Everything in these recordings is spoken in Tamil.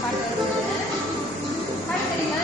பாட்டு வருது. பாட்டு தெரியுமா?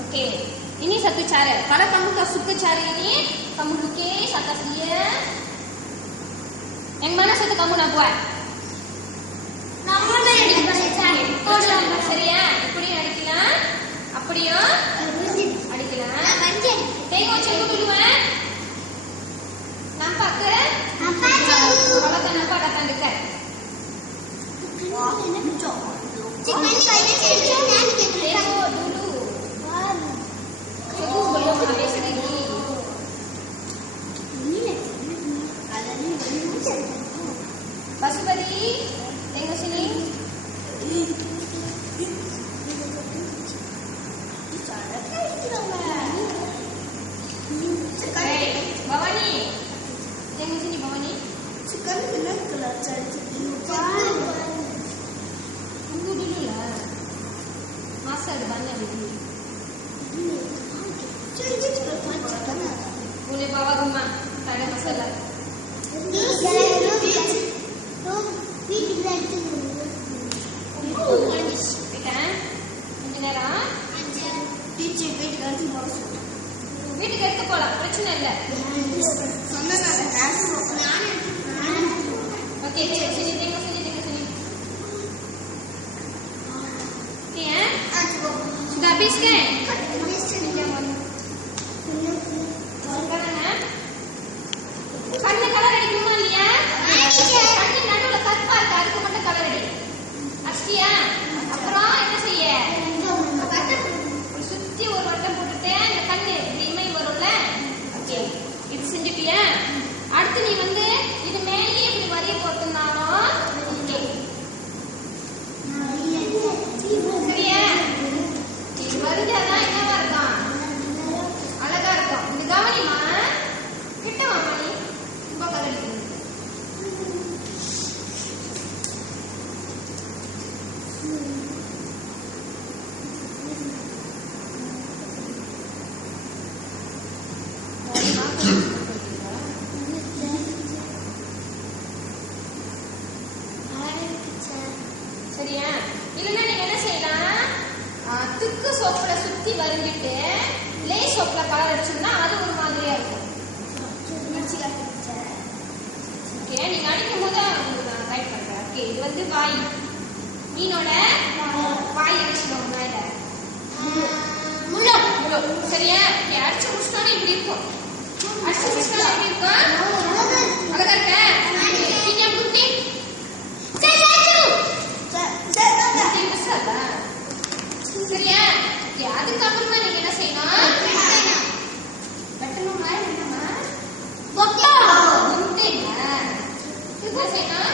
Oke, ini satu cara. Kalau kamu suka cara ini, kamu lukis atas dia. Yang mana satu kamu nak buat? சரியா? இப்படி அடிக்கலாம். அப்படியும் அடிக்கலாம். Tengok cikgu dulu Nampak ke? Kalau tak nampak datang dekat. Tengok dulu. Cikgu belum habis lagi. Pasupati, tengok sini. Baik, bawah ni. Tengok sini bawah ni. Tunggu dulu lah. Masa ada banyak dulu. Boleh bawa rumah, tak ada masalah. Kan? கொஞ்ச நேரம் வீட்டுக்கு எடுத்து போலாம், பிரச்சனை இல்லை. Oke, tengok sini, tengok sini, tengok sini. Oke ya? Sudah habis kan? Sekarang கண்ணு கலர் அடிக்கணுமா இல்லையா? கண்ணு நடுவுல கருப்பா இருக்கு, அதுக்கு மட்டும் கலர் அடி. அடிச்சியா? அப்புறம் என்ன செய்ய? சுத்தி ஒரு வட்டம் போட்டுட்டு அந்த கண்ணு இமை வரும்ல. ஓகே, இது செஞ்சுட்டியா? அடுத்து நீ வந்து இது மேலே இப்படி வரைய போட்டுனாலும் ஓகே. சரியா? இது வரைஞ்சாதான் என்னவா இருக்கும்? அழகா இருக்கும். இது கவனிமா, கிட்ட வாமா நீ. ரொம்ப கலர் அடிக்கணும். சரியா? இல்லைன்னா நீங்க என்ன செய்யலாம், துக்கு சோப்புல சுத்தி வரைஞ்சிட்டு லே சோப்புல கலர் அடிச்சோம்னா அது ஒரு மாதிரியா இருக்கும். ஓகே, நீங்க அடிக்கும் போது உங்களுக்கு நான் கைட் பண்றேன். ஓகே, இது வந்து வாய், மீனோட வாய் அடிச்சிடும் மேல. சரியா? ஓகே, அடிச்சு முடிச்சிட்டோன்னு இப்படி இருக்கும். அடிச்சு முடிச்சிட்டோம் எப்படி இருக்கும்? அழகா இருக்க? நீங்க குட்டி சரியா? அதுக்கப்புறமா நீங்க என்ன செய்யணும்? வெட்டணுமா என்னமா? என்ன செய்யணும்?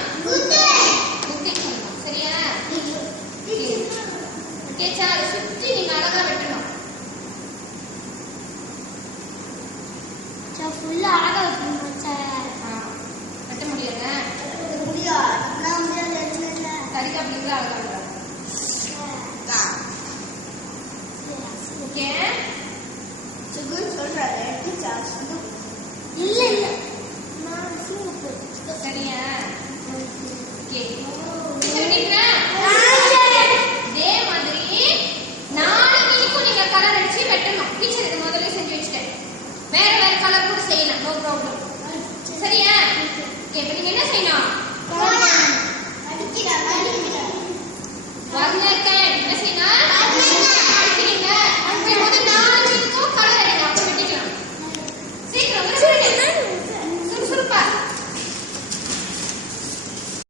சரியா? அதை சுற்றி நீங்க அழகா வெட்டணும். வெட்ட முடியாது. சரிக்கா அப்படிங்களா? அழகா ஓகே. சரியா? ஓகே, இதே மாதிரி 4 மீனுக்கும் நீங்க கலர் அடிச்சு வெட்டணும். டீச்சர் இது முதல்ல செஞ்சு வச்சுட்டேன். வேற வேற கலர் கூட செய்யலாம், நோ ப்ராப்ளம். சரியா? ஓகே, இப்ப நீங்க என்ன செய்யணும்?